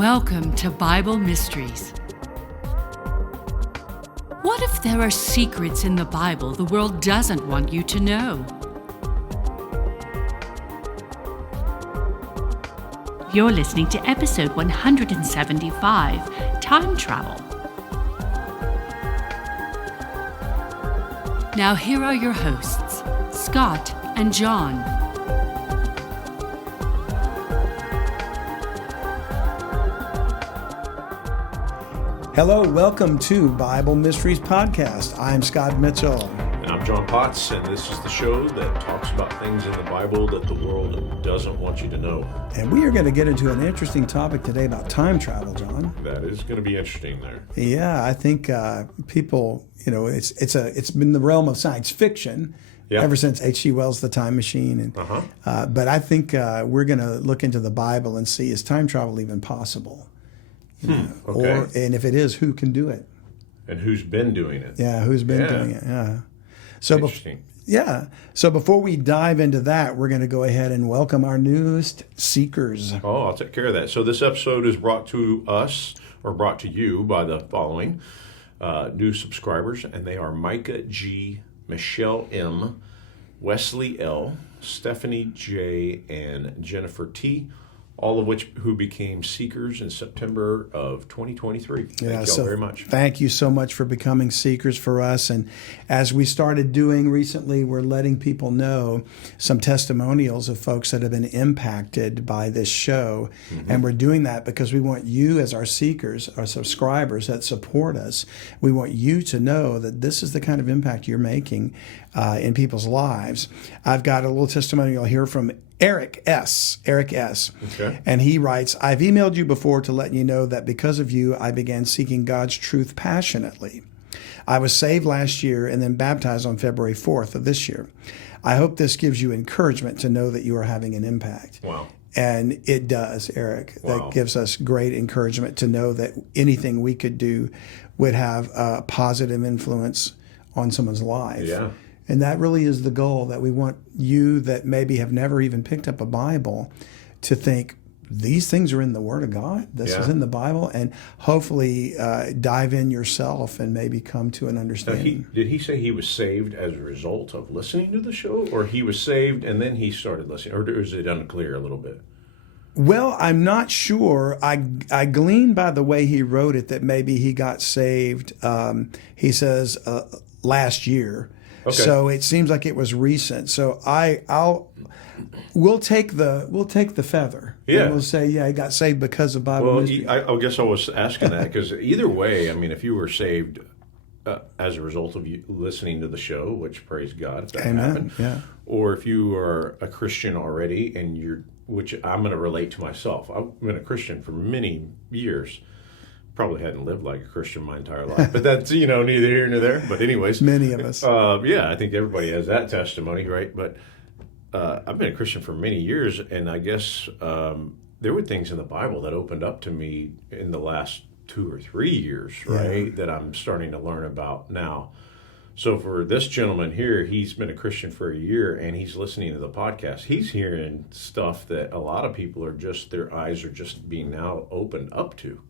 Welcome to Bible Mysteries. What if there are secrets in the Bible the world doesn't want you to know? You're listening to episode 175, Time Travel. Now here are your hosts, Scott and John. Hello, welcome to Bible Mysteries Podcast. I'm Scott Mitchell. And I'm John Potts, and this is the show that talks about things in the Bible that the world doesn't want you to know. And we are going to get into an interesting topic today about time travel, John. That is going to be interesting there. Yeah, I think people, it's been the realm of science fiction ever since H.G. Wells' The Time Machine. But I think we're going to look into the Bible and see, is time travel even possible? Okay. And if it is, who can do it? And who's been doing it? Yeah, who's been doing it? Yeah. So interesting. So before we dive into that, we're going to go ahead and welcome our newest seekers. Oh, I'll take care of that. So this episode is brought to us, or brought to you, by the following new subscribers, and they are Micah G., Michelle M., Wesley L., Stephanie J., and Jennifer T., all of which who became seekers in September of 2023. Thank you all very much. Thank you so much for becoming seekers for us. And as we started doing recently, we're letting people know some testimonials of folks that have been impacted by this show. Mm-hmm. And we're doing that because we want you as our seekers, our subscribers that support us, we want you to know that this is the kind of impact you're making in people's lives. I've got a little testimonial here from Eric S. Okay. And he writes, I've emailed you before to let you know that because of you, I began seeking God's truth passionately. I was saved last year and then baptized on February 4th of this year. I hope this gives you encouragement to know that you are having an impact. Wow. And it does, Eric. Wow. That gives us great encouragement to know that anything we could do would have a positive influence on someone's life. Yeah. And that really is the goal, that we want you that maybe have never even picked up a Bible to think, these things are in the Word of God. This is in the Bible. And hopefully dive in yourself and maybe come to an understanding. Now did he say he was saved as a result of listening to the show? Or he was saved and then he started listening? Or is it unclear a little bit? Well, I'm not sure. I gleaned by the way he wrote it that maybe he got saved, he says, last year. Okay. So it seems like it was recent. So we'll take the feather. Yeah. And we'll say, he got saved because of Bible mystery. I guess I was asking that because either way, I mean, if you were saved as a result of you listening to the show, which praise God if that happened, or if you are a Christian already and which I'm going to relate to myself. I've been a Christian for many years. Probably hadn't lived like a Christian my entire life, but that's, neither here nor there. But anyways. Many of us. I think everybody has that testimony, right? But I've been a Christian for many years, and I guess there were things in the Bible that opened up to me in the last 2 or 3 years, right, that I'm starting to learn about now. So for this gentleman here, he's been a Christian for a year, and he's listening to the podcast. He's hearing stuff that a lot of people their eyes are just being now opened up to.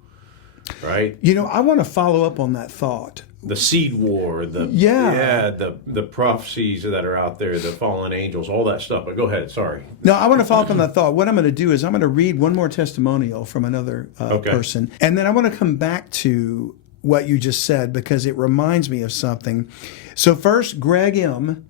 Right. I want to follow up on that thought. The seed war, the prophecies that are out there, the fallen angels, all that stuff. But go ahead. Sorry. No, I want to follow up on that thought. What I'm going to do is I'm going to read one more testimonial from another person, and then I want to come back to what you just said because it reminds me of something. So first, Greg M.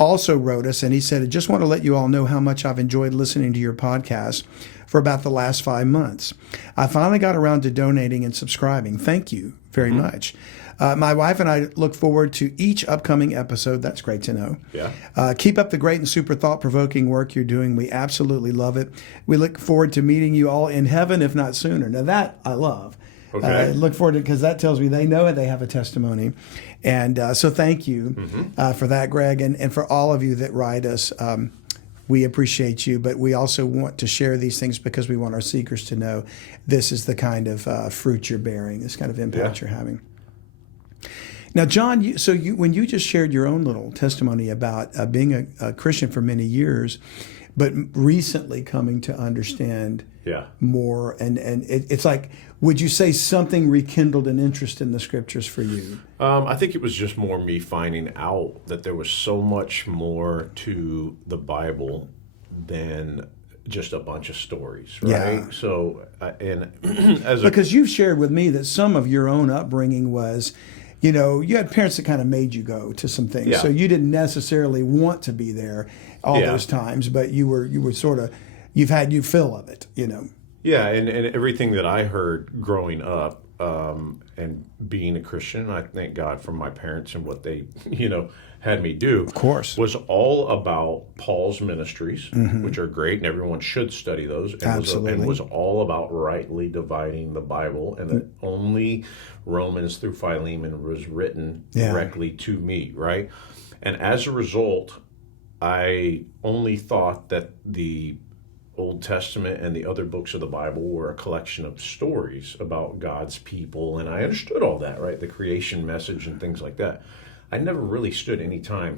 also wrote us, and he said, I just want to let you all know how much I've enjoyed listening to your podcast for about the last 5 months. I finally got around to donating and subscribing. Thank you very much. My wife and I look forward to each upcoming episode. That's great to know. Yeah. Keep up the great and super thought-provoking work you're doing. We absolutely love it. We look forward to meeting you all in heaven, if not sooner. Now that I love. Okay. Look forward to it because that tells me they know it. They have a testimony. And so thank you for that, Greg, and for all of you that write us. We appreciate you, but we also want to share these things because we want our seekers to know this is the kind of fruit you're bearing, this kind of impact you're having. Now, John, when you just shared your own little testimony about being a Christian for many years, but recently coming to understand Yeah. more. And it's like, would you say something rekindled an interest in the scriptures for you? I think it was just more me finding out that there was so much more to the Bible than just a bunch of stories, right? Yeah. So, because you've shared with me that some of your own upbringing was, you know, you had parents that kind of made you go to some things. Yeah. So you didn't necessarily want to be there all those times, but you were sort of, you've had your fill of it, you know. Yeah, and everything that I heard growing up and being a Christian, I thank God for my parents and what they, had me do. Of course. Was all about Paul's ministries, which are great, and everyone should study those. And Absolutely. Was all about rightly dividing the Bible, and that only Romans through Philemon was written directly to me, right? And as a result, I only thought that the Old Testament and the other books of the Bible were a collection of stories about God's people, and I understood all that, right? The creation message and things like that. I never really spent any time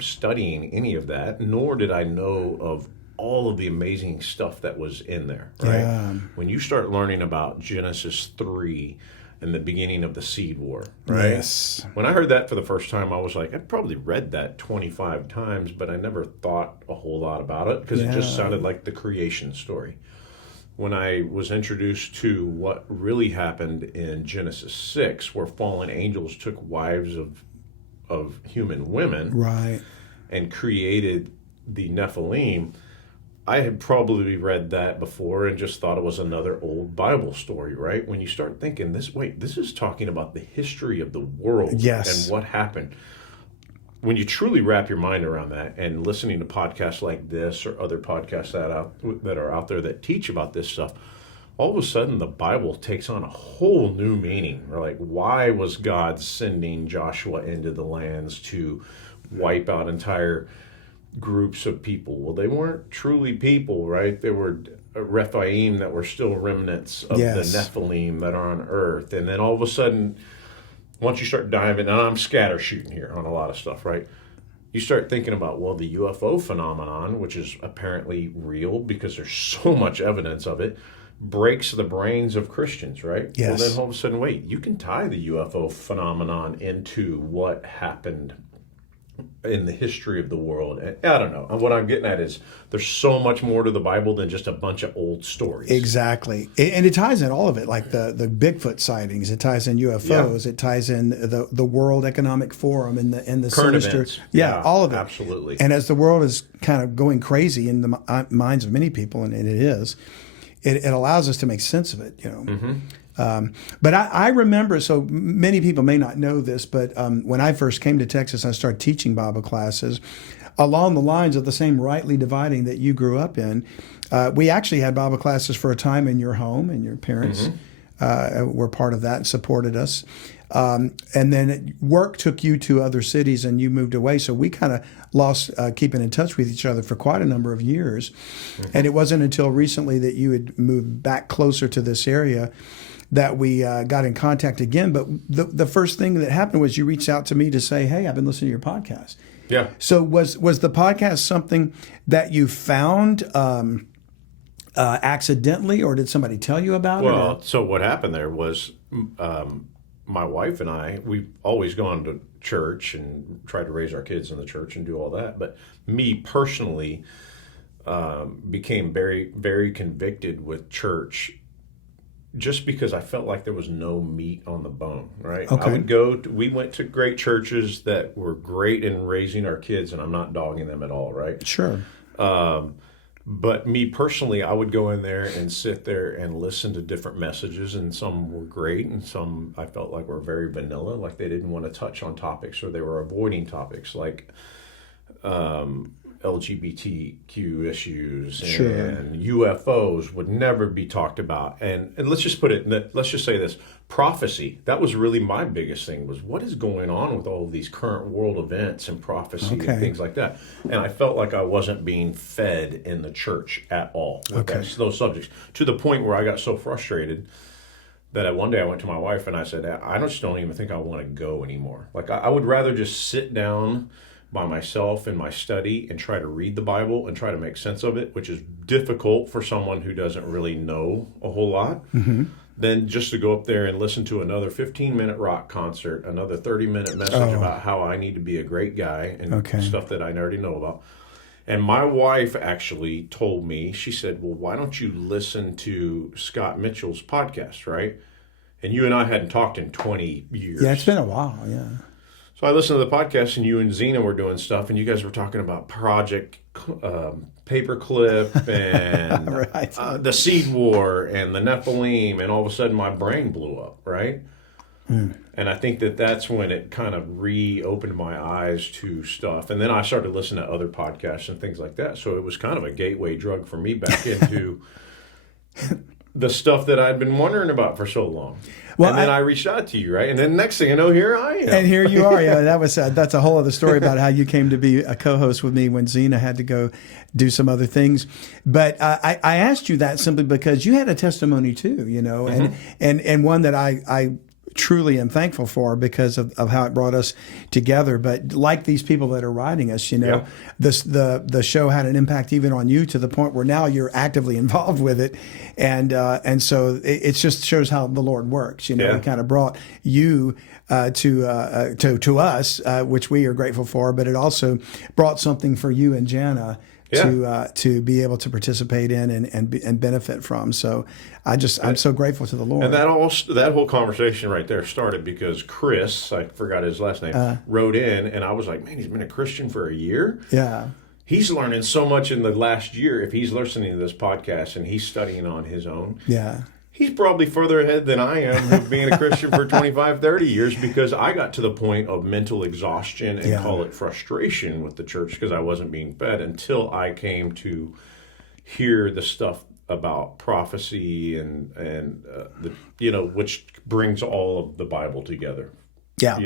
studying any of that, nor did I know of all of the amazing stuff that was in there, right? Yeah. When you start learning about Genesis 3 and the beginning of the seed war, right? Yes. When I heard that for the first time, I was like, I'd probably read that 25 times, but I never thought a whole lot about it because it just sounded like the creation story. When I was introduced to what really happened in Genesis 6, where fallen angels took wives of human women, Right. and created the Nephilim, I had probably read that before and just thought it was another old Bible story, right? When you start thinking this is talking about the history of the world and what happened. When you truly wrap your mind around that and listening to podcasts like this or other podcasts that are out there that teach about this stuff, all of a sudden the Bible takes on a whole new meaning. We're like, why was God sending Joshua into the lands to wipe out entire groups of people? Well, they weren't truly people, right? They were Rephaim that were still remnants of the Nephilim that are on earth. And then all of a sudden, once you start diving, and I'm scatter shooting here on a lot of stuff, right? You start thinking about, well, the UFO phenomenon, which is apparently real because there's so much evidence of it, breaks the brains of Christians, right? Yes. Well, then all of a sudden, wait, you can tie the UFO phenomenon into what happened in the history of the world. And I don't know. What I'm getting at is there's so much more to the Bible than just a bunch of old stories. Exactly. And it ties in all of it, like the Bigfoot sightings. It ties in UFOs. It ties in the World Economic Forum and the Current sinister. events. Yeah, all of it. Absolutely. And as the world is kind of going crazy in the minds of many people, and it is, it allows us to make sense of it, But I remember, so many people may not know this, but when I first came to Texas, I started teaching Bible classes along the lines of the same rightly dividing that you grew up in. We actually had Bible classes for a time in your home, and your parents were part of that and supported us. And then work took you to other cities and you moved away. So we kind of lost keeping in touch with each other for quite a number of years. And it wasn't until recently that you had moved back closer to this area that we got in contact again. But the first thing that happened was you reached out to me to say, hey, I've been listening to your podcast. Yeah. So was the podcast something that you found accidentally, or did somebody tell you about it? Well, so what happened there was my wife and I, we've always gone to church and tried to raise our kids in the church and do all that. But me personally became very, very convicted with church just because I felt like there was no meat on the bone, right? Okay. I would we went to great churches that were great in raising our kids, and I'm not dogging them at all, right? Sure. But me personally, I would go in there and sit there and listen to different messages, and some were great, and some I felt like were very vanilla, like they didn't want to touch on topics, or they were avoiding topics like LGBTQ issues and UFOs would never be talked about. And let's just put it, let's just say this, prophecy. That was really my biggest thing, was what is going on with all of these current world events and prophecy and things like that. And I felt like I wasn't being fed in the church at all with those subjects, to the point where I got so frustrated that one day I went to my wife and I said, I just don't even think I want to go anymore. Like I would rather just sit down by myself in my study and try to read the Bible and try to make sense of it, which is difficult for someone who doesn't really know a whole lot, than just to go up there and listen to another 15-minute rock concert, another 30-minute message about how I need to be a great guy and stuff that I already know about. And my wife actually told me, she said, well, why don't you listen to Scott Mitchell's podcast, right? And you and I hadn't talked in 20 years. Yeah, it's been a while, yeah. So I listened to the podcast, and you and Zena were doing stuff, and you guys were talking about Project Paperclip and the Seed War and the Nephilim, and all of a sudden my brain blew up, right? And I think that's when it kind of reopened my eyes to stuff. And then I started listening to other podcasts and things like that. So it was kind of a gateway drug for me back into the stuff that I'd been wondering about for so long. Well, and then I reached out to you, right? And then next thing I know, here I am. And here you are. Yeah, that's a whole other story about how you came to be a co-host with me when Zena had to go do some other things. But I asked you that simply because you had a testimony too, and one that I truly am thankful for because of how it brought us together. But like these people that are writing us, the show had an impact even on you to the point where now you're actively involved with it, and so it just shows how the Lord works. It kind of brought you to us, which we are grateful for, but it also brought something for you and Jana. To be able to participate in and benefit from. So I'm so grateful to the Lord. And that whole conversation right there started because Chris, I forgot his last name, wrote in, and I was like, man, he's been a Christian for a year? Yeah. He's learning so much in the last year if he's listening to this podcast and he's studying on his own. Yeah. He's probably further ahead than I am of being a Christian for 25, 30 years because I got to the point of mental exhaustion and call it frustration with the church because I wasn't being fed until I came to hear the stuff about prophecy and which brings all of the Bible together. Yeah.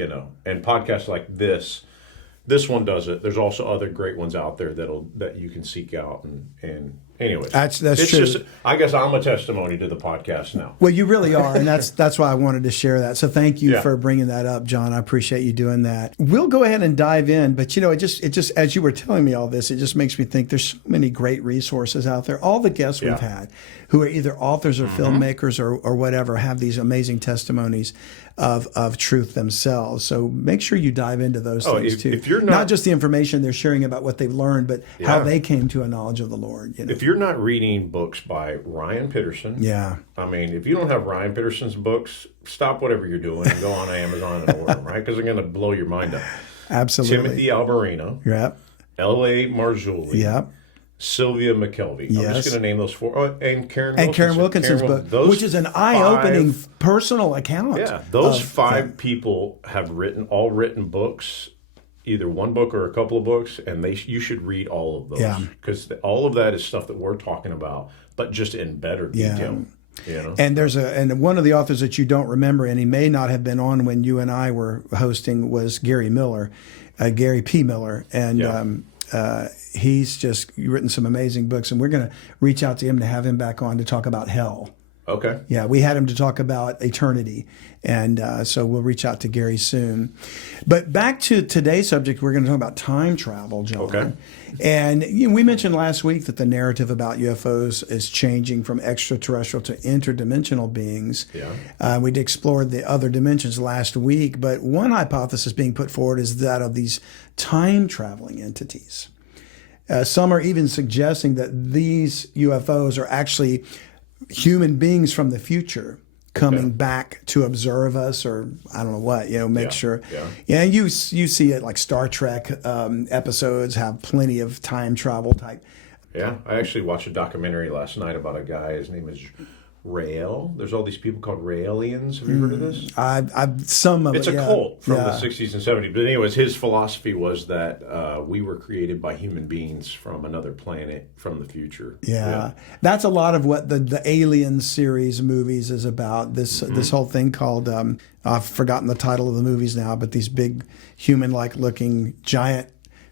And podcasts like this one does it. There's also other great ones out there that you can seek out and anyways, that's it's true. Just, I guess I'm a testimony to the podcast now. Well, you really are, and that's why I wanted to share that. So thank you for bringing that up, John. I appreciate you doing that. We'll go ahead and dive in, but it just as you were telling me all this, it just makes me think there's so many great resources out there. All the guests we've had who are either authors or filmmakers or whatever have these amazing testimonies of truth themselves. So make sure you dive into those things too. If you're not just the information they're sharing about what they've learned, but how they came to a knowledge of the Lord. If you're not reading books by Ryan Pitterson, I mean, if you don't have Ryan Pitterson's books, stop whatever you're doing and go on Amazon and order them, right? Because they're going to blow your mind up. Absolutely. Timothy Alberino. Yep. L.A. Marzulli. Yep. Sylvia McKelvey. Yes. I'm just going to name those four. Oh, and Karen Wilkinson. And Karen Wilkinson's book, which is an eye-opening personal account. Yeah, those five people have written books, either one book or a couple of books, and you should read all of those because all of that is stuff that we're talking about, but just in better detail. And there's one of the authors that you don't remember, and he may not have been on when you and I were hosting, was Gary Miller, Gary P. Miller, and he's just written some amazing books, and we're going to reach out to him to have him back on to talk about hell. Okay. Yeah, we had him to talk about eternity, and so we'll reach out to Gary soon. But back to today's subject, we're going to talk about time travel, John. Okay. And we mentioned last week that the narrative about UFOs is changing from extraterrestrial to interdimensional beings. Yeah. We'd explored the other dimensions last week, but one hypothesis being put forward is that of these time-traveling entities. Some are even suggesting that these UFOs are actually human beings from the future coming back to observe us, or I don't know what, make sure. Yeah, you see it like Star Trek episodes have plenty of time travel type. Yeah, I actually watched a documentary last night about a guy. His name is Rael. There's all these people called Raelians. Have you heard of this? I've some of it's it. It's a cult from the 60s and 70s. But anyways, his philosophy was that we were created by human beings from another planet from the future. Yeah. That's a lot of what the Alien series movies is about. This whole thing called, I've forgotten the title of the movies now, but these big human-like looking giant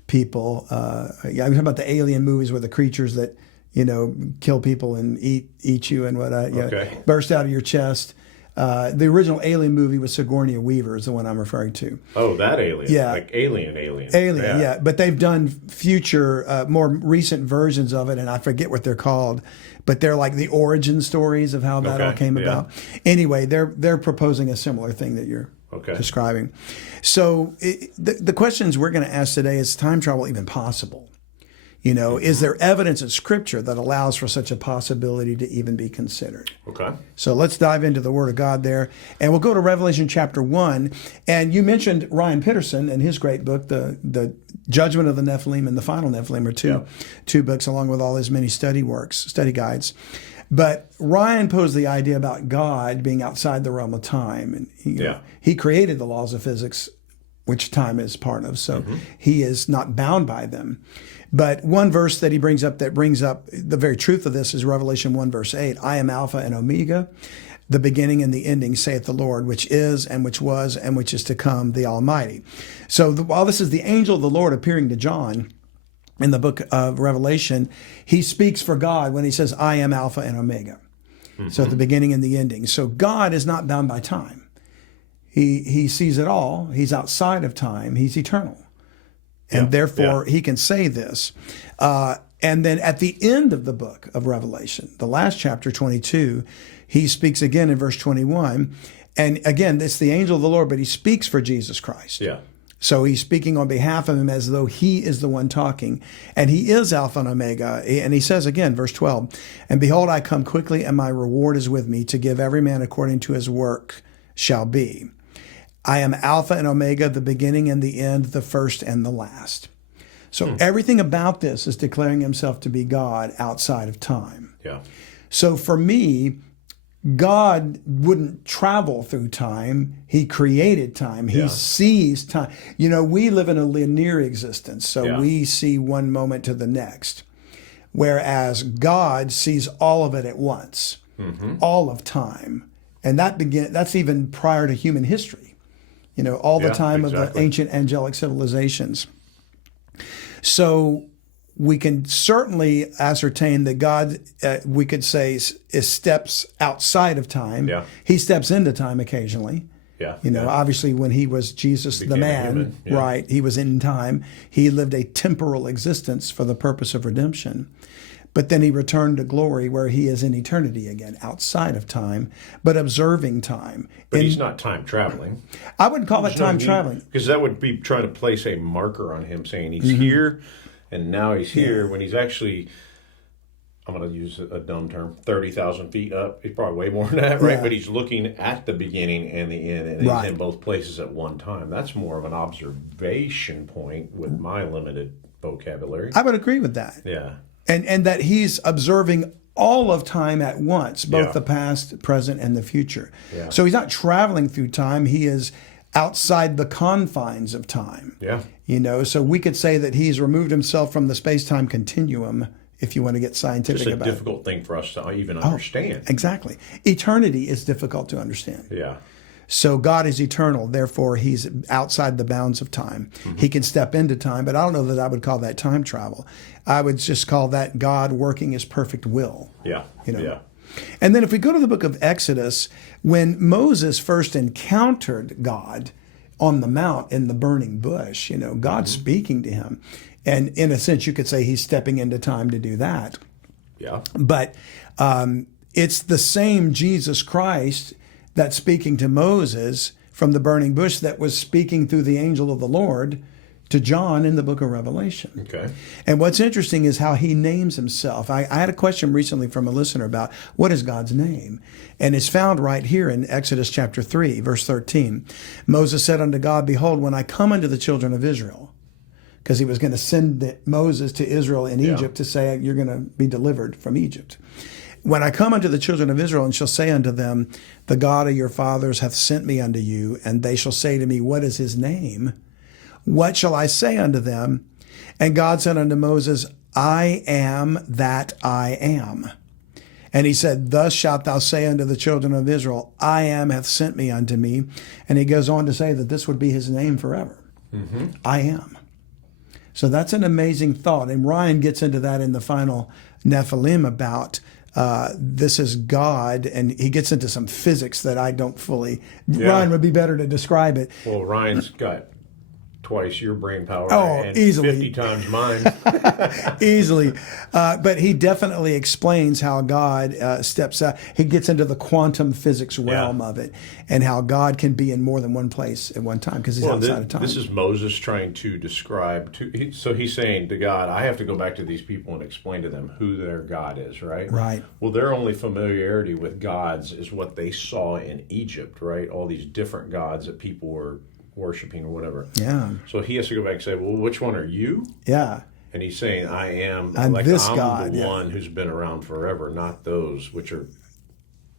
people. I'm talking about the Alien movies where the creatures that kill people and eat you and what burst out of your chest. The original Alien movie with Sigourney Weaver is the one I'm referring to. Oh, that Alien. Yeah. Like Alien. Alien, yeah. But they've done future, more recent versions of it, and I forget what they're called. But they're like the origin stories of how that all came about. Anyway, they're proposing a similar thing that you're describing. So the questions we're going to ask today is time travel even possible? You know, is there evidence in Scripture that allows for such a possibility to even be considered? Okay. So let's dive into the Word of God there. And we'll go to Revelation chapter 1. And you mentioned Ryan Peterson and his great book, the Judgment of the Nephilim and the Final Nephilim are two books, along with all his many study guides. But Ryan posed the idea about God being outside the realm of time. And he created the laws of physics, which time is part of. So he is not bound by them. But one verse that he brings up the very truth of this is Revelation 1, verse 8. I am Alpha and Omega, the beginning and the ending, saith the Lord, which is and which was and which is to come, the Almighty. So while this is the angel of the Lord appearing to John in the book of Revelation, he speaks for God when he says, I am Alpha and Omega. So at the beginning and the ending. So God is not bound by time. He sees it all. He's outside of time. He's eternal. And therefore, he can say this. And then at the end of the book of Revelation, the last chapter, 22, he speaks again in verse 21. And again, it's the angel of the Lord, but he speaks for Jesus Christ. Yeah. So he's speaking on behalf of him as though he is the one talking. And he is Alpha and Omega. And he says again, verse 12, and behold, I come quickly, and my reward is with me to give every man according to his work shall be. I am Alpha and Omega, the beginning and the end, the first and the last. So everything about this is declaring himself to be God outside of time. Yeah. So for me, God wouldn't travel through time. He created time. He sees time. You know, we live in a linear existence, so we see one moment to the next. Whereas God sees all of it at once, all of time. And that's even prior to human history. You know, all the time of the ancient angelic civilizations. So we can certainly ascertain that God, we could say, is steps outside of time. Yeah. He steps into time occasionally. Yeah. You know, obviously when he was Jesus the man, right, he was in time. He lived a temporal existence for the purpose of redemption. But then he returned to glory where he is in eternity again, outside of time, but observing time. But he's not time traveling. I wouldn't call that time traveling. Because that would be trying to place a marker on him saying he's here and now he's here when he's actually, I'm going to use a dumb term, 30,000 feet up. He's probably way more than that, right? But he's looking at the beginning and the end, and he's in both places at one time. That's more of an observation point with my limited vocabulary. I would agree with that. Yeah. And that he's observing all of time at once, both the past, present, and the future. Yeah. So he's not traveling through time. He is outside the confines of time. Yeah. You know, so we could say that he's removed himself from the space-time continuum, if you want to get scientific about it. It's a difficult thing for us to even understand. Exactly. Eternity is difficult to understand. Yeah. So God is eternal, therefore he's outside the bounds of time. He can step into time, but I don't know that I would call that time travel. I would just call that God working his perfect will. Yeah. You know. Yeah. And then if we go to the book of Exodus, when Moses first encountered God on the mount in the burning bush, you know, God's speaking to him. And in a sense, you could say he's stepping into time to do that. Yeah. But it's the same Jesus Christ that's speaking to Moses from the burning bush that was speaking through the angel of the Lord to John in the book of Revelation. Okay. And what's interesting is how he names himself. I had a question recently from a listener about what is God's name? And it's found right here in Exodus chapter 3, verse 13. Moses said unto God, behold, when I come unto the children of Israel, because he was going to send Moses to Israel in Egypt to say, you're going to be delivered from Egypt. When I come unto the children of Israel and shall say unto them, the God of your fathers hath sent me unto you, and they shall say to me, what is his name? What shall I say unto them? And God said unto Moses, I am that I am. And he said, thus shalt thou say unto the children of Israel, I am hath sent me unto me. And he goes on to say that this would be his name forever. I am. So that's an amazing thought. And Ryan gets into that in the final Nephilim about this is God, and he gets into some physics that I don't fully. Ryan would be better to describe it. Well, Ryan's got twice your brain power and easily 50 times mine. Easily. But he definitely explains how God steps out. He gets into the quantum physics realm of it, and how God can be in more than one place at one time because he's outside of time. This is Moses trying to describe. So he's saying to God, I have to go back to these people and explain to them who their God is, right? Right. Well, their only familiarity with gods is what they saw in Egypt, right? All these different gods that people were worshiping or whatever. Yeah. So he has to go back and say, well, which one are you? Yeah. And he's saying, I'm this God, the one who's been around forever, not those which are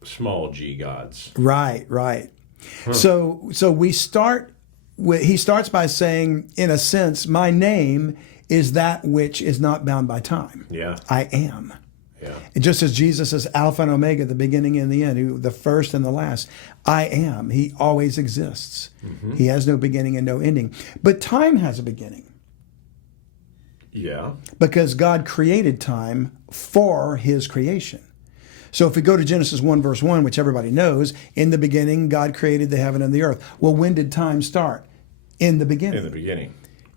small g gods. Right, right. So we start with, he starts by saying, in a sense, my name is that which is not bound by time. Yeah. I am. Yeah. And just as Jesus is Alpha and Omega, the beginning and the end, who the first and the last, I am. He always exists. Mm-hmm. He has no beginning and no ending. But time has a beginning. Yeah. Because God created time for his creation. So if we go to Genesis 1 verse 1, which everybody knows, in the beginning God created the heaven and the earth. Well, when did time start? In the beginning. In the beginning.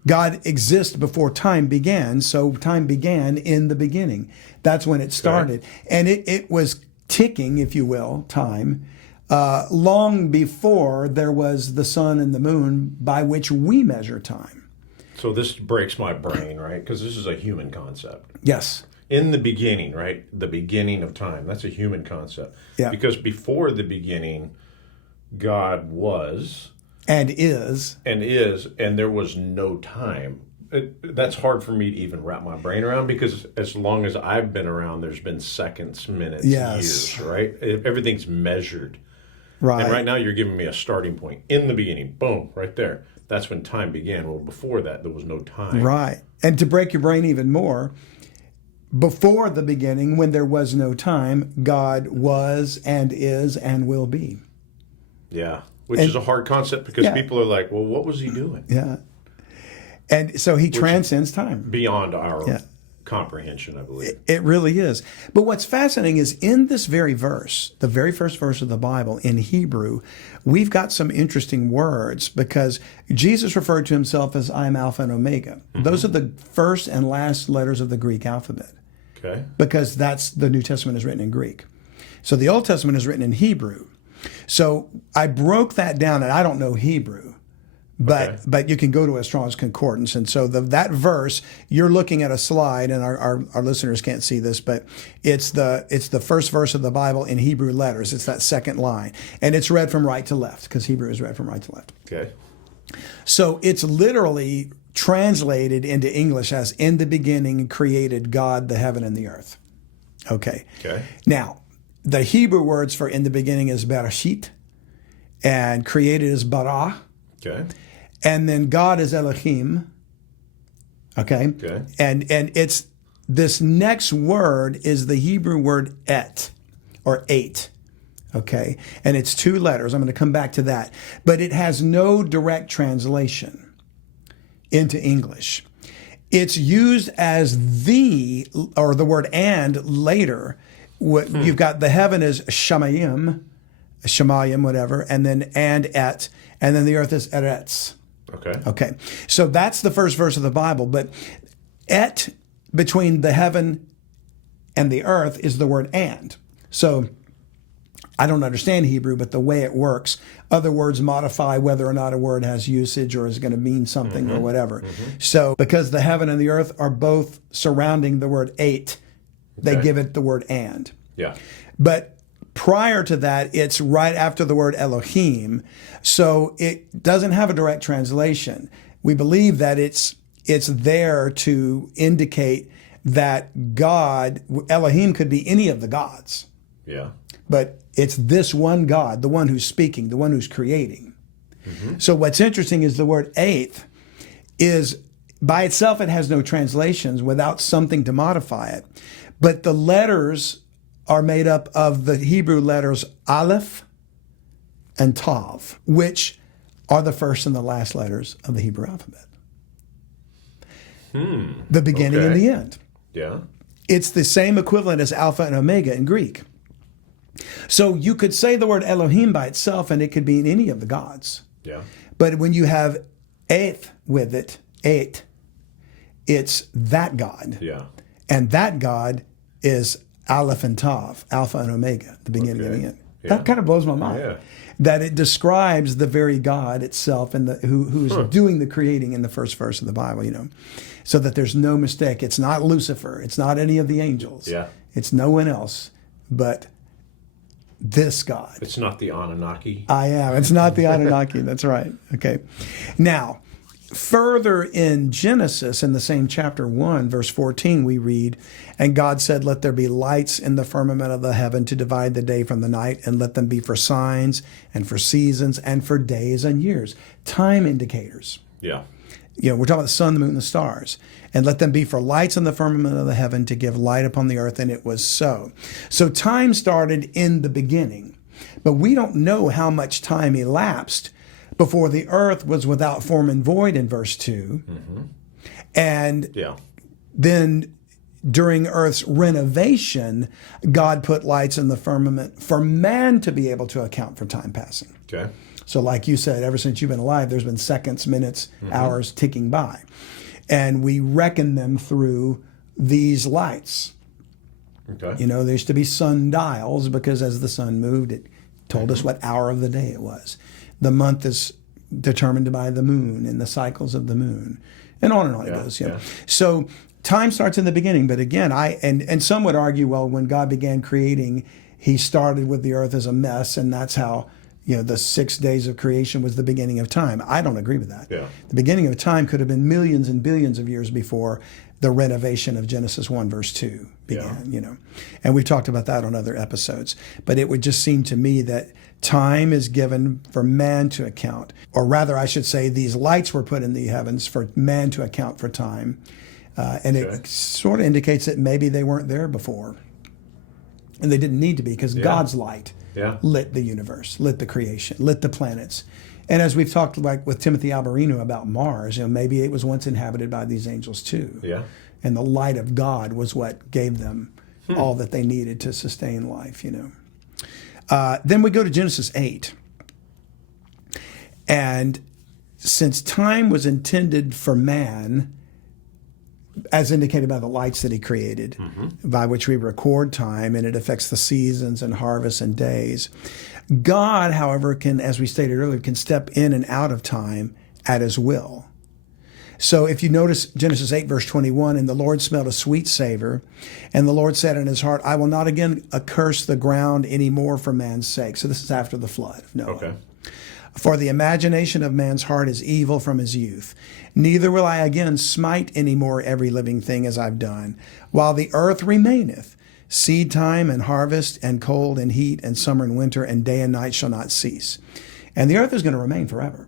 God exists before time began, so time began in the beginning. That's when it started. Okay. And it was ticking, if you will, time, long before there was the sun and the moon by which we measure time. So this breaks my brain, right? Because this is a human concept. Yes. In the beginning, right? The beginning of time. That's a human concept. Yeah. Because before the beginning, God was... And is, and there was no time. That's hard for me to even wrap my brain around because as long as I've been around, there's been seconds, minutes, years, right? Everything's measured. Right. And right now you're giving me a starting point. In the beginning, boom, right there. That's when time began. Well, before that, there was no time. Right. And to break your brain even more, before the beginning, when there was no time, God was and is and will be. Yeah. Which is a hard concept because people are like, well, what was he doing? Yeah. And so he transcends time. Beyond our comprehension, I believe. It really is. But what's fascinating is in this very verse, the very first verse of the Bible in Hebrew, we've got some interesting words because Jesus referred to himself as I am Alpha and Omega. Mm-hmm. Those are the first and last letters of the Greek alphabet. Okay. Because that's the New Testament is written in Greek. So the Old Testament is written in Hebrew. So I broke that down, and I don't know Hebrew, but you can go to a Strong's Concordance. And so that verse, you're looking at a slide, and our listeners can't see this, but it's the first verse of the Bible in Hebrew letters. It's that second line, and it's read from right to left because Hebrew is read from right to left. Okay. So it's literally translated into English as "In the beginning created God the heaven and the earth." Okay. Okay. Now, the Hebrew words for in the beginning is Bereshit, and created is bārā. Okay. And then God is maelohîm. Okay. Okay. And it's this next word is the Hebrew word et, or eight. Okay. And it's two letters. I'm going to come back to that. But it has no direct translation into English. It's used as the word and later. You've got the heaven is šāmayim, whatever, and then and et, and then the earth is eretz. Okay. Okay. So that's the first verse of the Bible. But et, between the heaven and the earth, is the word and. So I don't understand Hebrew, but the way it works, other words modify whether or not a word has usage or is going to mean something or whatever. Mm-hmm. So because the heaven and the earth are both surrounding the word eight, they give it the word and. Yeah. But prior to that, it's right after the word Ɂelohîm. So it doesn't have a direct translation. We believe that it's there to indicate that God, Elohim could be any of the gods. Yeah. But it's this one God, the one who's speaking, the one who's creating. Mm-hmm. So what's interesting is the word eighth is, by itself, it has no translations without something to modify it. But the letters are made up of the Hebrew letters Aleph and Tav, which are the first and the last letters of the Hebrew alphabet. The beginning and the end. Yeah. It's the same equivalent as Alpha and Omega in Greek. So you could say the word Elohim by itself, and it could mean any of the gods. Yeah. But when you have eighth with it, it's that God. Yeah. And that God is Aleph and Tav, Alpha and Omega, the beginning and the end. Yeah. That kind of blows my mind. Yeah. That it describes the very God itself and who's doing the creating in the first verse of the Bible, so that there's no mistake. It's not Lucifer. It's not any of the angels. Yeah. It's no one else but this God. It's not the Anunnaki. I am. It's not the Anunnaki. That's right. Okay. Now, further in Genesis, in the same chapter 1, verse 14, we read, "And God said, let there be lights in the firmament of the heaven to divide the day from the night, and let them be for signs and for seasons and for days and years." Time indicators. Yeah. We're talking about the sun, the moon, and the stars. "And let them be for lights in the firmament of the heaven to give light upon the earth." And it was so. So time started in the beginning. But we don't know how much time elapsed before the earth was without form and void in verse 2. Mm-hmm. And then during earth's renovation, God put lights in the firmament for man to be able to account for time passing. Okay. So like you said, ever since you've been alive, there's been seconds, minutes, hours ticking by. And we reckon them through these lights. Okay. There used to be sundials because as the sun moved, it told us what hour of the day it was. The month is determined by the moon and the cycles of the moon. And on it goes. Yeah. So time starts in the beginning. But again, and some would argue, well, when God began creating, he started with the earth as a mess, and that's how the 6 days of creation was the beginning of time. I don't agree with that. Yeah. The beginning of time could have been millions and billions of years before the renovation of Genesis 1 verse 2 began, And we've talked about that on other episodes. But it would just seem to me that time is given for man to account. Or rather, I should say, these lights were put in the heavens for man to account for time. And it sort of indicates that maybe they weren't there before. And they didn't need to be because God's light lit the universe, lit the creation, lit the planets. And as we've talked like with Timothy Alberino about Mars, maybe it was once inhabited by these angels too. Yeah. And the light of God was what gave them all that they needed to sustain life, Then we go to Genesis 8. And since time was intended for man, as indicated by the lights that he created, by which we record time, and it affects the seasons and harvests and days. God, however, can, as we stated earlier, can step in and out of time at his will. So if you notice Genesis 8, verse 21, "And the Lord smelled a sweet savor, and the Lord said in his heart, I will not again accurse the ground any more for man's sake." So this is after the flood of Noah. Okay. "For the imagination of man's heart is evil from his youth. Neither will I again smite any more every living thing as I've done. While the earth remaineth, seed time and harvest and cold and heat and summer and winter and day and night shall not cease." And the earth is going to remain forever.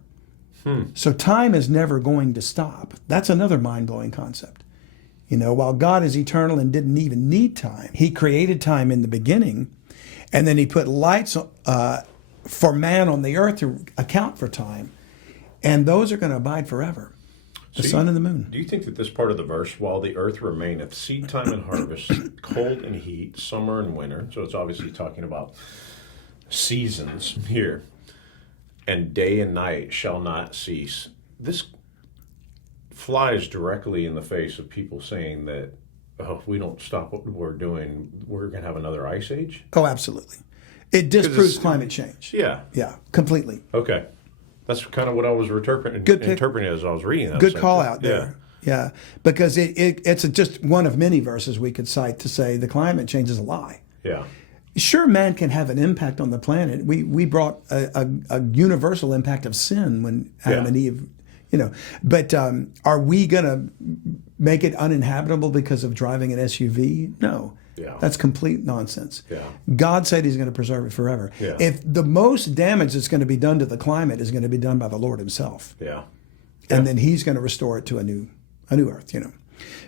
So time is never going to stop. That's another mind-blowing concept. While God is eternal and didn't even need time, he created time in the beginning, and then he put lights for man on the earth to account for time. And those are going to abide forever. The sun and the moon. Do you think that this part of the verse, "while the earth remaineth, seed time and harvest, cold and heat, summer and winter," so it's obviously talking about seasons here, "and day and night shall not cease," this flies directly in the face of people saying that, if we don't stop what we're doing, we're going to have another ice age? Oh, absolutely. It disproves climate change. Yeah. Yeah, completely. Okay. That's kind of what I was interpreting as I was reading that. Good call out there. Yeah. Because it's just one of many verses we could cite to say the climate change is a lie. Yeah. Sure, man can have an impact on the planet. We brought a universal impact of sin when Adam and Eve, But are we going to make it uninhabitable because of driving an SUV? No. Yeah. That's complete nonsense. Yeah. God said he's going to preserve it forever. Yeah. If the most damage that's going to be done to the climate is going to be done by the Lord himself. Yeah. And then he's going to restore it to a new earth,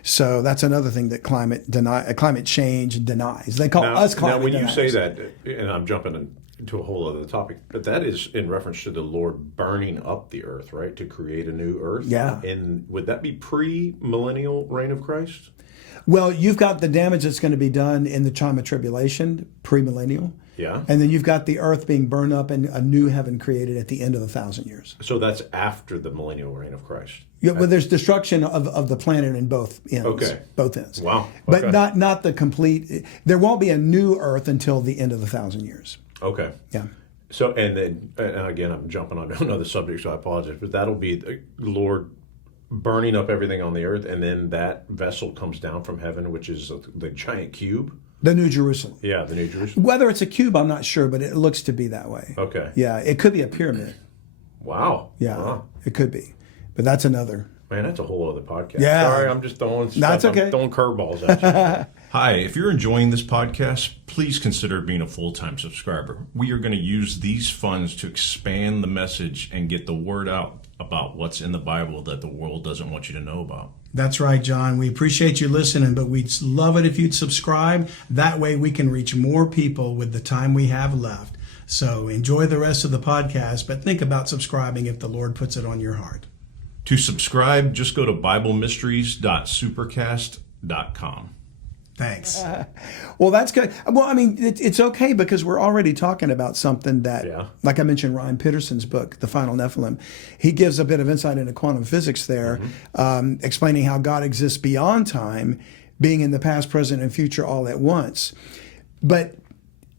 So that's another thing that climate change denies. They call us climate deniers. Now, when you say that, and I'm jumping to a whole other topic, but that is in reference to the Lord burning up the earth, right? To create a new earth. Yeah. And would that be pre-millennial reign of Christ? Well, you've got the damage that's going to be done in the time of tribulation, premillennial. Yeah. And then you've got the earth being burned up and a new heaven created at the end of the 1,000 years. So that's after the millennial reign of Christ. Yeah, well, there's destruction of the planet in both ends. Okay. Both ends. Wow. Okay. But not the complete. There won't be a new earth until the end of the 1,000 years. Okay. Yeah. So, and then, and again, I'm jumping on another subject, so I apologize, but that'll be the Lord burning up everything on the earth, and then that vessel comes down from heaven, which is the giant cube. The New Jerusalem. Yeah, the New Jerusalem. Whether it's a cube, I'm not sure, but it looks to be that way. Okay. Yeah, it could be a pyramid. Wow. Yeah, Wow. it could be. But that's another. Man, that's a whole other podcast. Yeah. Sorry, I'm just throwing stuff. That's okay. I'm throwing curveballs at you. Hi, if you're enjoying this podcast, please consider being a full-time subscriber. We are going to use these funds to expand the message and get the word out about what's in the Bible that the world doesn't want you to know about. That's right, John. We appreciate you listening, but we'd love it if you'd subscribe. That way we can reach more people with the time we have left. So enjoy the rest of the podcast, but think about subscribing if the Lord puts it on your heart. To subscribe, just go to BibleMysteries.supercast.com. Thanks. Well, that's good. Well, I mean, it's okay because we're already talking about something that, like I mentioned, Ryan Peterson's book, The Final Nephilim, he gives a bit of insight into quantum physics there, explaining how God exists beyond time, being in the past, present, and future all at once. But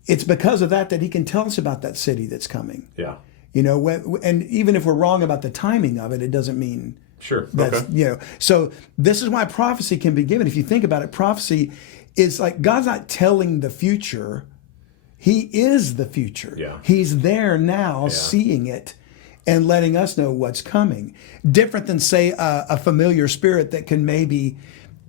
it's because of that he can tell us about that city that's coming. Yeah. You know, and even if we're wrong about the timing of it, it doesn't mean that's, you know. So this is why prophecy can be given. If you think about it, prophecy is like God's not telling the future. He is the future. Yeah. He's there now, seeing it and letting us know what's coming. Different than, say, a familiar spirit that can maybe,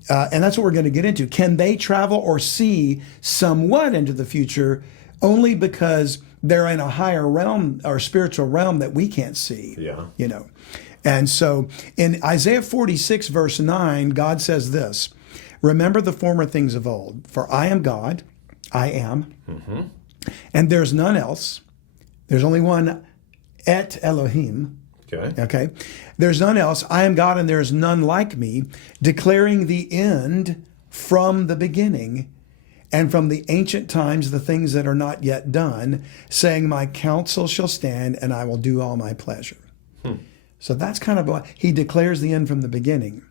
and that's what we're going to get into. Can they travel or see somewhat into the future only because they're in a higher realm or spiritual realm that we can't see? Yeah. You know. And so in Isaiah 46, verse 9, God says this, remember the former things of old, for I am God, I am, and there's none else. There's only one, ＥT-ԷLōhîm. Okay. There's none else. I am God and there's none like me, declaring the end from the beginning and from the ancient times the things that are not yet done, saying my counsel shall stand and I will do all my pleasure. So that's kind of what he declares the end from the beginning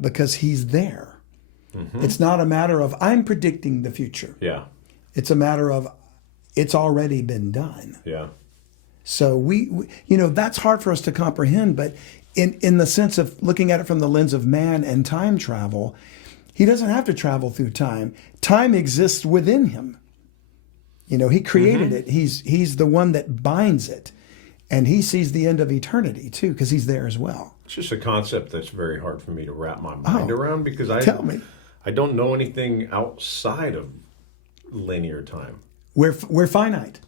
because he's there. It's not a matter of I'm predicting the future. Yeah. It's a matter of it's already been done. Yeah. So we you know, that's hard for us to comprehend, but in the sense of looking at it from the lens of man and time travel, he doesn't have to travel through time. Time exists within him. You know, he created it. He's the one that binds it. And he sees the end of eternity, too, because he's there as well. It's just a concept that's very hard for me to wrap my mind around because I don't know anything outside of linear time. We're finite,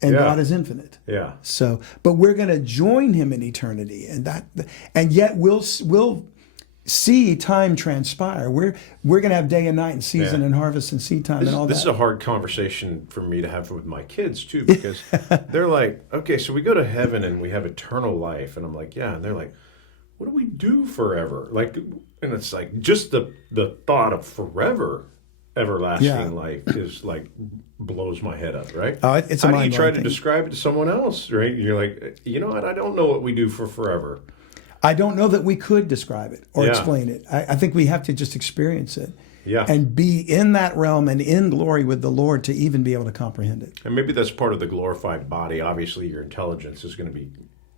and God is infinite. Yeah. So, but we're going to join him in eternity, and yet we'll see time transpire. We're going to have day and night and season and harvest and seed time and all that. This is a hard conversation for me to have with my kids too, because they're like, okay, so we go to heaven and we have eternal life. And I'm like, yeah. And they're like, what do we do forever? Like, and it's like, just the thought of forever, everlasting life is like, blows my head up, right? Oh, it's How do you try to describe it to someone else, right? You're like, you know what? I don't know what we do for forever. I don't know that we could describe it or explain it. I think we have to just experience it and be in that realm and in glory with the Lord to even be able to comprehend it. And maybe that's part of the glorified body. Obviously, your intelligence is going to be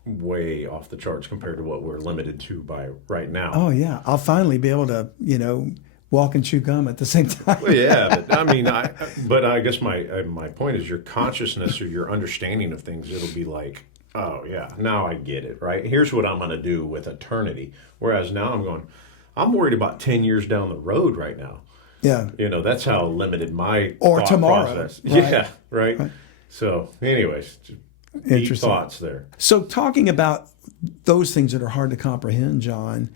way off the charts compared to what we're limited to by right now. Oh, yeah. I'll finally be able to, you know, walk and chew gum at the same time. Well, yeah, but I mean, I guess my point is your consciousness or your understanding of things, it'll be like, oh, yeah, now I get it, right? Here's what I'm going to do with eternity. Whereas now I'm worried about 10 years down the road right now. Yeah. You know, that's how limited my or thought tomorrow. process. Right? Yeah, right? So, anyways, deep thoughts there. So, talking about those things that are hard to comprehend, John,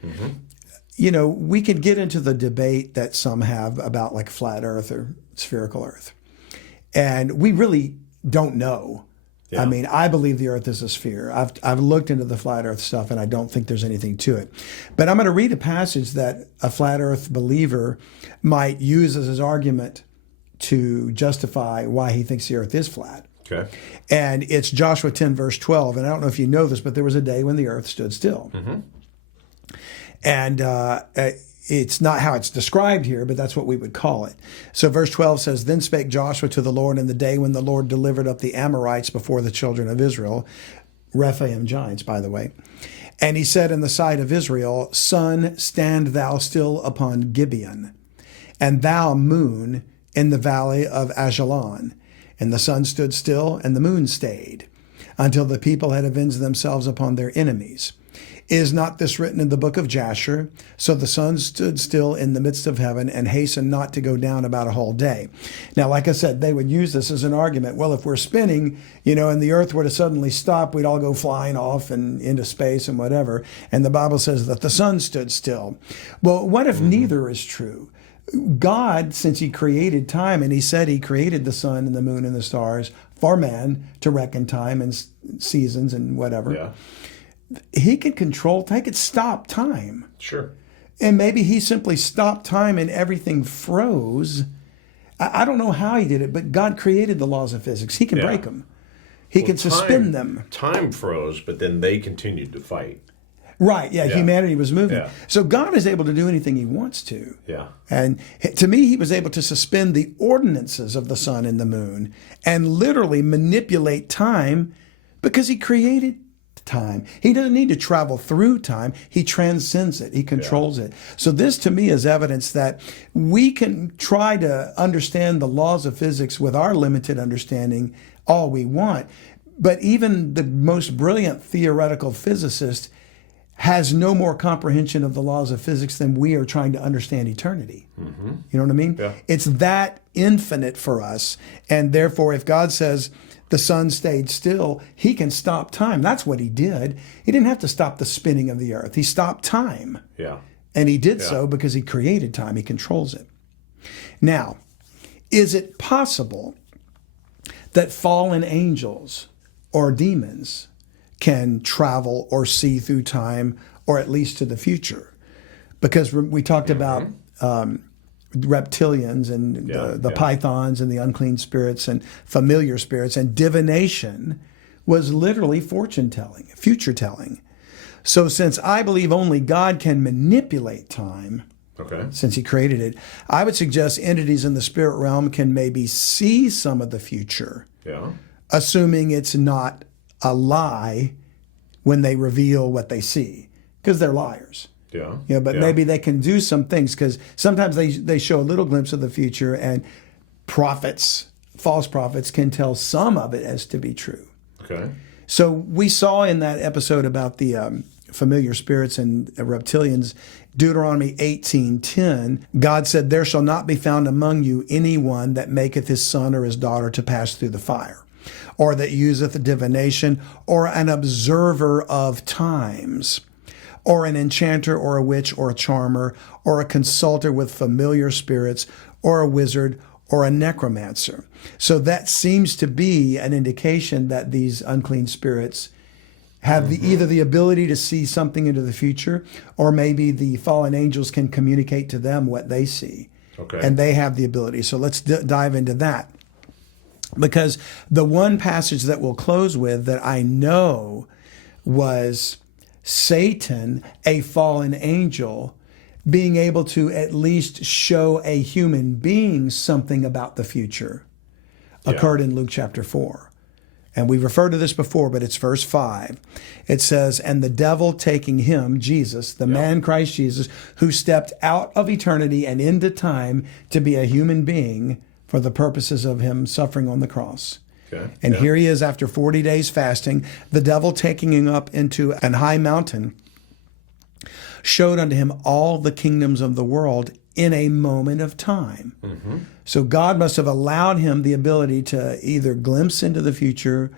you know, we could get into the debate that some have about like flat Earth or spherical Earth. And we really don't know. Yeah. I mean, I believe the earth is a sphere. I've looked into the flat earth stuff, and I don't think there's anything to it. But I'm going to read a passage that a flat earth believer might use as his argument to justify why he thinks the earth is flat. Okay. And it's Joshua 10, verse 12. And I don't know if you know this, but there was a day when the earth stood still. Mm-hmm. And it's not how it's described here, but that's what we would call it. So verse 12 says, Then spake Joshua to the Lord in the day when the Lord delivered up the Amorites before the children of Israel, Rephaim giants, by the way. And he said in the sight of Israel, Sun, stand thou still upon Gibeon, and thou, moon, in the valley of Ajalon. And the sun stood still, and the moon stayed, until the people had avenged themselves upon their enemies. Is not this written in the book of Jasher? So the sun stood still in the midst of heaven and hastened not to go down about a whole day. Now, like I said, they would use this as an argument. Well, if we're spinning, and the earth were to suddenly stop, we'd all go flying off and into space and whatever. And the Bible says that the sun stood still. Well, what if neither is true? God, since he created time, and he said he created the sun and the moon and the stars for man to reckon time and seasons and whatever. Yeah. He could he could stop time. Sure. And maybe he simply stopped time and everything froze. I don't know how he did it, but God created the laws of physics. He can break them. He can suspend them. Time froze, but then they continued to fight. Right, yeah, humanity was moving. Yeah. So God is able to do anything he wants to. Yeah. And to me, he was able to suspend the ordinances of the sun and the moon and literally manipulate time because he created time. He doesn't need to travel through time. He transcends it. He controls it. So this to me is evidence that we can try to understand the laws of physics with our limited understanding all we want. But even the most brilliant theoretical physicist has no more comprehension of the laws of physics than we are trying to understand eternity. Mm-hmm. You know what I mean? Yeah. It's that infinite for us. And therefore, if God says the sun stayed still, he can stop time. That's what he did. He didn't have to stop the spinning of the earth. He stopped time. Yeah. And he did so because he created time. He controls it. Now, is it possible that fallen angels or demons can travel or see through time, or at least to the future? Because we talked about reptilians and the pythons and the unclean spirits and familiar spirits, and divination was literally fortune telling, future telling. So since I believe only God can manipulate time, since he created it, I would suggest entities in the spirit realm can maybe see some of the future, assuming it's not a lie when they reveal what they see, because they're liars. But maybe they can do some things, because sometimes they show a little glimpse of the future, and prophets, false prophets, can tell some of it as to be true. So we saw in that episode about the familiar spirits and reptilians, Deuteronomy 18:10, God said, "There shall not be found among you anyone that maketh his son or his daughter to pass through the fire, or that useth divination, or an observer of times, or an enchanter, or a witch, or a charmer, or a consulter with familiar spirits, or a wizard, or a necromancer." So that seems to be an indication that these unclean spirits have either the ability to see something into the future, or maybe the fallen angels can communicate to them what they see. And they have the ability. So let's dive into that. Because the one passage that we'll close with that I know was Satan, a fallen angel, being able to at least show a human being something about the future, occurred in Luke chapter 4. And we've referred to this before, but it's verse 5. It says, "And the devil taking him," Jesus, the man Christ Jesus, who stepped out of eternity and into time to be a human being for the purposes of him suffering on the cross. And here he is after 40 days fasting, the devil taking him up into an high mountain, showed unto him all the kingdoms of the world in a moment of time. So God must have allowed him the ability to either glimpse into the future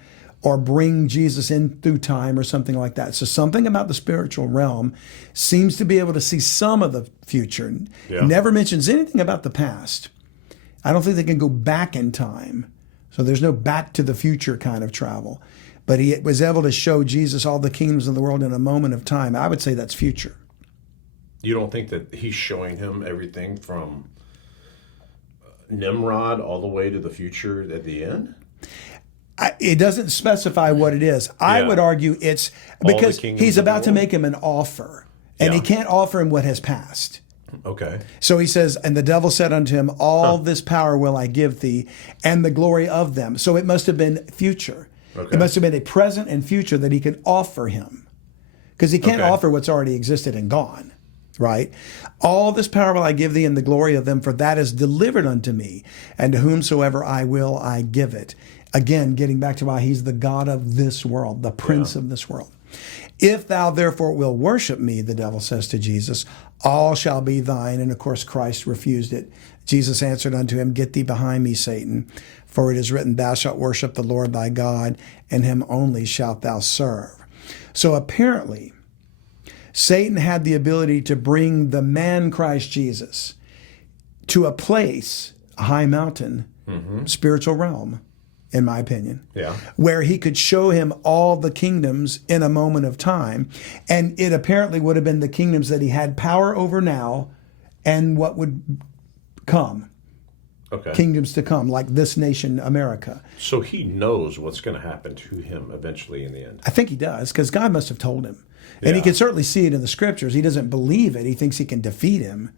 or bring Jesus in through time or something like that. So something about the spiritual realm seems to be able to see some of the future. Never mentions anything about the past. I don't think they can go back in time, So there's no back to the future kind of travel. But he was able to show Jesus all the kingdoms of the world in a moment of time. I would say that's future. You don't think that he's showing him everything from Nimrod all the way to the future at the end? It doesn't specify what it is. I would argue it's because he's about to make him an offer, and he can't offer him what has passed. Okay. So he says, and the devil said unto him, all this power will I give thee, and the glory of them. So it must have been future. Okay. It must have been a present and future that he could offer him. Because he can't offer what's already existed and gone. Right? All this power will I give thee, and the glory of them, for that is delivered unto me, and to whomsoever I will, I give it. Again, getting back to why he's the God of this world, the prince of this world. If thou therefore will worship me, the devil says to Jesus, all shall be thine. And of course, Christ refused it. Jesus answered unto him, get thee behind me, Satan, for it is written, thou shalt worship the Lord thy God, and him only shalt thou serve. So apparently, Satan had the ability to bring the man Christ Jesus to a place, a high mountain, spiritual realm, in my opinion, where he could show him all the kingdoms in a moment of time. And it apparently would have been the kingdoms that he had power over now and what would come. Okay. Kingdoms to come, like this nation, America. So he knows what's going to happen to him eventually in the end. I think he does, because God must have told him. And he can certainly see it in the scriptures. He doesn't believe it. He thinks he can defeat him,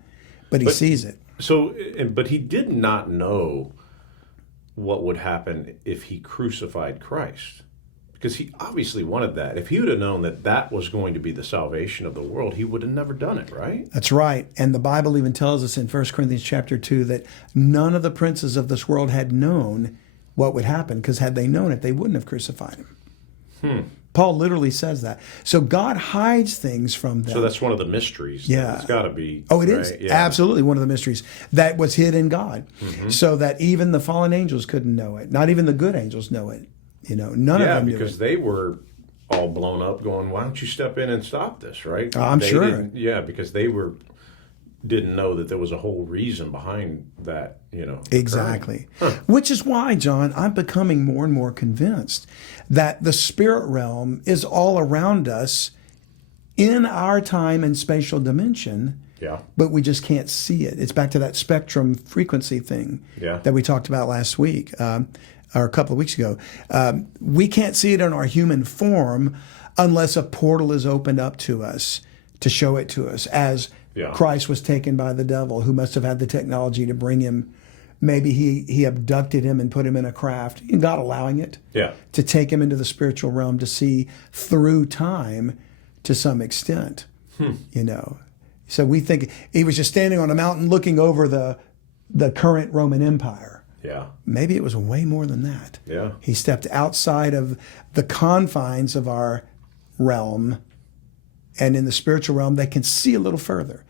but he sees it. So, but he did not know what would happen if he crucified Christ, because he obviously wanted that. If he would have known that that was going to be the salvation of the world, he would have never done it, right? That's right. And the Bible even tells us in 1 Corinthians chapter 2 that none of the princes of this world had known what would happen, because had they known it, they wouldn't have crucified him. Paul literally says that. So God hides things from them. So that's one of the mysteries. Yeah. It's got to be. Oh, it is. Yeah. Absolutely one of the mysteries that was hid in God. So that even the fallen angels couldn't know it. Not even the good angels know it. You know, none of them knew it. Yeah, because they were all blown up going, why don't you step in and stop this, right? I'm sure. Yeah, because they didn't know that there was a whole reason behind that, you know. Exactly. Which is why, John, I'm becoming more and more convinced that the spirit realm is all around us in our time and spatial dimension, but we just can't see it. It's back to that spectrum frequency thing that we talked about last week, or a couple of weeks ago. We can't see it in our human form unless a portal is opened up to us to show it to us, as Christ was taken by the devil, who must have had the technology to bring him. Maybe he abducted him and put him in a craft, and God allowing it, to take him into the spiritual realm to see through time to some extent, you know. So we think he was just standing on a mountain looking over the current Roman Empire. Yeah. Maybe it was way more than that. Yeah. He stepped outside of the confines of our realm, and in the spiritual realm, they can see a little further.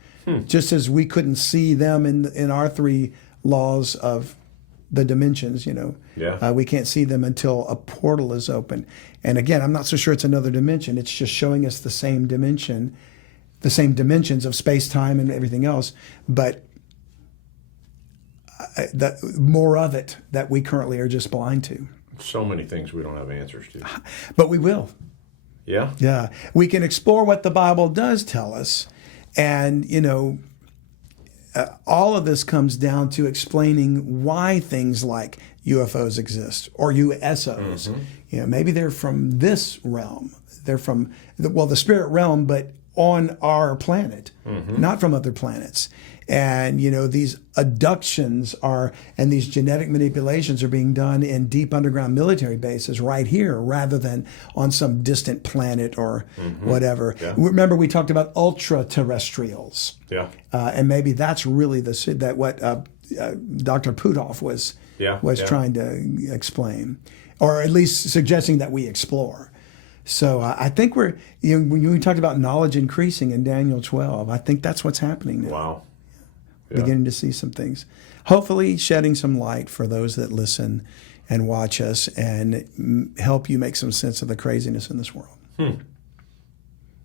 Just as we couldn't see them in our three laws of the dimensions, you know. We can't see them until a portal is open. And again, I'm not so sure it's another dimension. It's just showing us the same dimension, the same dimensions of space, time, and everything else, but more of it that we currently are just blind to. So many things we don't have answers to. But we will. Yeah? Yeah. We can explore what the Bible does tell us. And, you know, all of this comes down to explaining why things like UFOs exist, or USOs. You know, maybe they're from this realm. They're from, the spirit realm, but on our planet, not from other planets. And, you know, these abductions and these genetic manipulations are being done in deep underground military bases right here, rather than on some distant planet or whatever. Remember, we talked about ultra-terrestrials. And maybe that's really what Dr. Puthoff was trying to explain, or at least suggesting that we explore. So I think when we talked about knowledge increasing in Daniel 12, I think that's what's happening now. Wow. Beginning to see some things. Hopefully shedding some light for those that listen and watch us, and help you make some sense of the craziness in this world.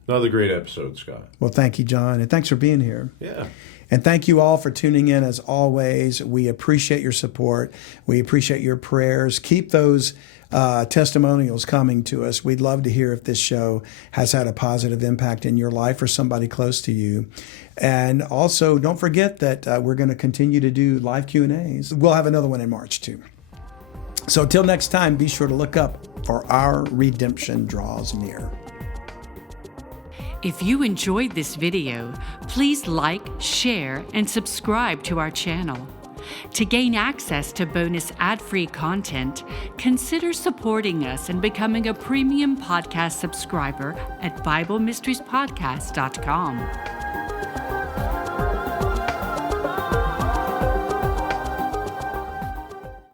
Another great episode, Scott. Well, thank you, John, and thanks for being here. Yeah. And thank you all for tuning in as always. We appreciate your support. We appreciate your prayers. Keep those testimonials coming to us. We'd love to hear if this show has had a positive impact in your life or somebody close to you. And also, don't forget that we're going to continue to do live Q&As. We'll have another one in March, too. So till next time, be sure to look up, for our redemption draws near. If you enjoyed this video, please like, share, and subscribe to our channel. To gain access to bonus ad-free content, consider supporting us and becoming a premium podcast subscriber at BibleMysteriesPodcast.com.